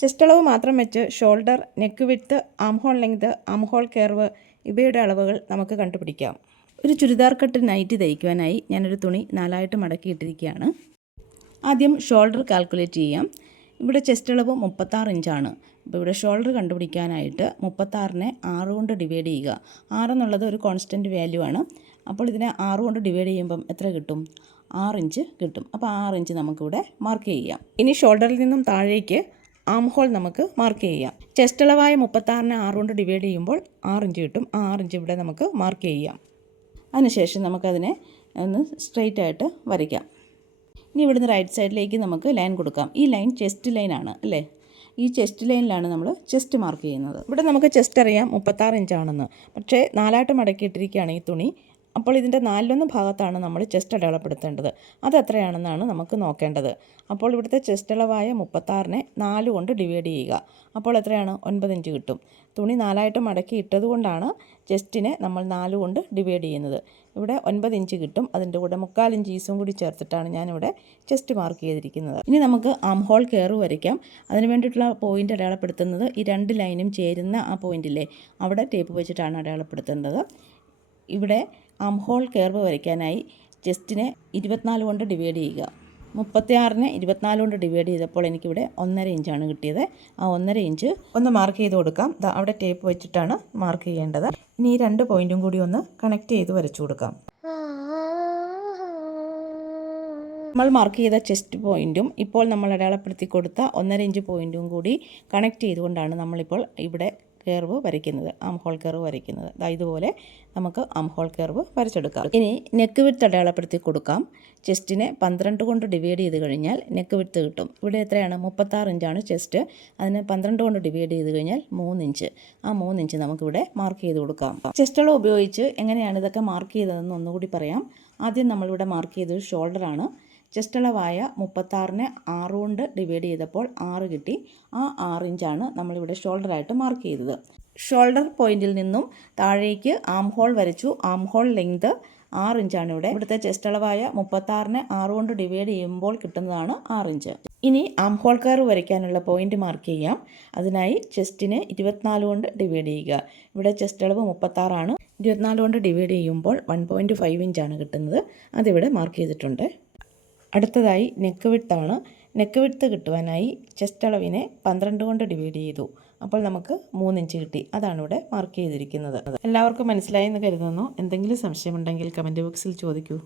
Chest അളവ് മാത്രം വെച്ച് shoulder, neck width, arm hole length, arm hole curve ഇവയുടെ അളവുകൾ നമുക്ക് കണ്ടുപിടിക്കാം. ഒരു ചുരിദാർ കട്ട് നൈറ്റി തയ്ക്കുവാനായി ഞാനൊരു തുണി 4ആയിട്ട് മടക്കിയിട്ടിരിക്കുകയാണ്. ആദ്യം ഷോൾഡർ കാൽക്കുലേറ്റ് ചെയ്യാം. ഇവിടെ ചെസ്റ്റ് അളവ് 36 ഇഞ്ചാണ്. അപ്പോൾ ഇവിടെ ഷോൾഡർ കണ്ടുപിടിക്കാനായിട്ട് 36നെ 6 കൊണ്ട് ഡിവൈഡ് ചെയ്യുക. 6 എന്നുള്ളത് ഒരു കോൺസ്റ്റൻറ്റ് വാല്യൂ ആണ്. അപ്പോൾ ഇതിനെ 6 കൊണ്ട് ഡിവൈഡ് ചെയ്യുമ്പം എത്ര കിട്ടും? 6 ഇഞ്ച് കിട്ടും. അപ്പോൾ 6 ഇഞ്ച് നമുക്കിവിടെ മാർക്ക് ചെയ്യാം. ഇനി ഷോൾഡറിൽ നിന്നും താഴേക്ക് ആം ഹോൾ നമുക്ക് മാർക്ക് ചെയ്യാം. ചെസ്റ്റ് അളവായ 36നെ 6 കൊണ്ട് ഡിവൈഡ് ചെയ്യുമ്പോൾ 6 ഇഞ്ച് കിട്ടും. ആ 6 ഇഞ്ച് ഇവിടെ നമുക്ക് മാർക്ക് ചെയ്യാം. അതിനുശേഷം നമുക്കതിനെ ഒന്ന് സ്ട്രെയിറ്റ് ആയിട്ട് വരയ്ക്കാം. ഇനി ഇവിടുന്ന് റൈറ്റ് സൈഡിലേക്ക് നമുക്ക് ലൈൻ കൊടുക്കാം. ഈ ലൈൻ ചെസ്റ്റ് ലൈനാണ് അല്ലേ? ഈ ചെസ്റ്റ് ലൈനിലാണ് നമ്മൾ ചെസ്റ്റ് മാർക്ക് ചെയ്യുന്നത്. ഇവിടെ നമുക്ക് ചെസ്റ്റ് അറിയാം 36 ഇഞ്ചാണെന്ന്. പക്ഷേ 4ആയിട്ട് മടക്കിയിട്ടിരിക്കുകയാണ് ഈ തുണി. അപ്പോൾ ഇതിൻ്റെ 4/1 ഭാഗത്താണ് നമ്മൾ ചെസ്റ്റ് അടയാളപ്പെടുത്തേണ്ടത്. അത് എത്രയാണെന്നാണ് നമുക്ക് നോക്കേണ്ടത്. അപ്പോൾ ഇവിടുത്തെ ചെസ്റ്റ് അളവായ 36നെ 4 കൊണ്ട് ഡിവൈഡ് ചെയ്യുക. അപ്പോൾ എത്രയാണ്? 9 ഇഞ്ച് കിട്ടും. തുണി 4ആയിട്ട് മടക്കി ഇട്ടതുകൊണ്ടാണ് ചെസ്റ്റിനെ നമ്മൾ 4 കൊണ്ട് ഡിവൈഡ് ചെയ്യുന്നത്. ഇവിടെ 9 ഇഞ്ച് കിട്ടും. അതിൻ്റെ കൂടെ 3/4 ഇഞ്ച് ഈസും കൂടി ചേർത്തിട്ടാണ് ഞാനിവിടെ ചെസ്റ്റ് മാർക്ക് ചെയ്തിരിക്കുന്നത്. ഇനി നമുക്ക് ആം ഹോൾ കർവ് വരയ്ക്കാം. അതിന് വേണ്ടിയിട്ടുള്ള പോയിൻ്റ് അടയാളപ്പെടുത്തുന്നത് ഈ 2 ലൈനും ചേരുന്ന ആ പോയിൻ്റില്ലേ, അവിടെ ടേപ്പ് വെച്ചിട്ടാണ് അടയാളപ്പെടുത്തേണ്ടത്. ഇവിടെ ആം ഹോൾ കർവ് വരയ്ക്കാനായി ചെസ്റ്റിനെ 24 കൊണ്ട് ഡിവൈഡ് ചെയ്യുക. 36നെ 24 കൊണ്ട് ഡിവൈഡ് ചെയ്തപ്പോൾ എനിക്കിവിടെ 1.5 ഇഞ്ചാണ് കിട്ടിയത്. ആ 1.5 ഇഞ്ച് ഒന്ന് മാർക്ക് ചെയ്ത് കൊടുക്കാം. അവിടെ ടേപ്പ് വെച്ചിട്ടാണ് മാർക്ക് ചെയ്യേണ്ടത്. ഇനി ഈ 2 പോയിൻറ്റും കൂടി ഒന്ന് കണക്ട് ചെയ്ത് വരച്ചു കൊടുക്കാം. നമ്മൾ മാർക്ക് ചെയ്ത ചെസ്റ്റ് പോയിൻറ്റും ഇപ്പോൾ നമ്മൾ അടയാളപ്പെടുത്തി കൊടുത്ത 1.5 ഇഞ്ച് പോയിൻറ്റും കൂടി കണക്ട് ചെയ്തുകൊണ്ടാണ് നമ്മളിപ്പോൾ ഇവിടെ കർവ് വരയ്ക്കുന്നത്, ആം ഹോൾ കർവ് വരയ്ക്കുന്നത്. ഇതുപോലെ നമുക്ക് ആം ഹോൾ കർവ് വരച്ചെടുക്കാം. ഇനി നെക്ക് വിഡ്ത്ത് അടയാളപ്പെടുത്തി കൊടുക്കാം. ചെസ്റ്റിനെ 12 കൊണ്ട് ഡിവൈഡ് ചെയ്ത് കഴിഞ്ഞാൽ നെക്ക് വിഡ്ത്ത് കിട്ടും. ഇവിടെ എത്രയാണ്? 36 ഇഞ്ചാണ് ചെസ്റ്റ്. അതിന് 12 കൊണ്ട് ഡിവൈഡ് ചെയ്ത് കഴിഞ്ഞാൽ 3 ഇഞ്ച്. ആ 3 ഇഞ്ച് നമുക്കിവിടെ മാർക്ക് ചെയ്ത് കൊടുക്കാം. ചെസ്റ്റ് അളവ് ഉപയോഗിച്ച് എങ്ങനെയാണ് ഇതൊക്കെ മാർക്ക് ചെയ്തതെന്ന് ഒന്നുകൂടി പറയാം. ആദ്യം നമ്മളിവിടെ മാർക്ക് ചെയ്തത് ഷോൾഡറാണ്. ചെസ്റ്റ് അളവായ 36നെ 6 കൊണ്ട് ഡിവൈഡ് ചെയ്തപ്പോൾ 6 കിട്ടി. ആ 6 ഇഞ്ചാണ് നമ്മളിവിടെ ഷോൾഡറായിട്ട് മാർക്ക് ചെയ്തത്. ഷോൾഡർ പോയിന്റിൽ നിന്നും താഴേക്ക് ആം ഹോൾ വരച്ചു. ആം ഹോൾ ലെങ്ത് 6 ഇഞ്ചാണ് ഇവിടെ. ഇവിടുത്തെ ചെസ്റ്റ് അളവായ 36നെ 6 കൊണ്ട് ഡിവൈഡ് ചെയ്യുമ്പോൾ കിട്ടുന്നതാണ് 6 ഇഞ്ച്. ഇനി ആം ഹോൾ കർവ് വരയ്ക്കാനുള്ള പോയിന്റ് മാർക്ക് ചെയ്യാം. അതിനായി ചെസ്റ്റിനെ 24 കൊണ്ട് ഡിവൈഡ് ചെയ്യുക. ഇവിടെ ചെസ്റ്റ് അളവ് 36 ആണ്. 24 കൊണ്ട് ഡിവൈഡ് ചെയ്യുമ്പോൾ 1.5 ഇഞ്ചാണ് കിട്ടുന്നത്. അതിവിടെ മാർക്ക് ചെയ്തിട്ടുണ്ട്. അടുത്തതായി നെക്ക് വിഡ്ത്താണ്. നെക്ക് വിഡ്ത്ത് കിട്ടുവാനായി ചെസ്റ്റ് അളവിനെ 12 കൊണ്ട് ഡിവൈഡ് ചെയ്തു. അപ്പോൾ നമുക്ക് 3 ഇഞ്ച് കിട്ടി. അതാണ് ഇവിടെ മാർക്ക് ചെയ്തിരിക്കുന്നത്. എല്ലാവർക്കും മനസ്സിലായി എന്ന് കരുതുന്നു. എന്തെങ്കിലും സംശയമുണ്ടെങ്കിൽ കമൻറ്റ് ബോക്സിൽ ചോദിക്കൂ.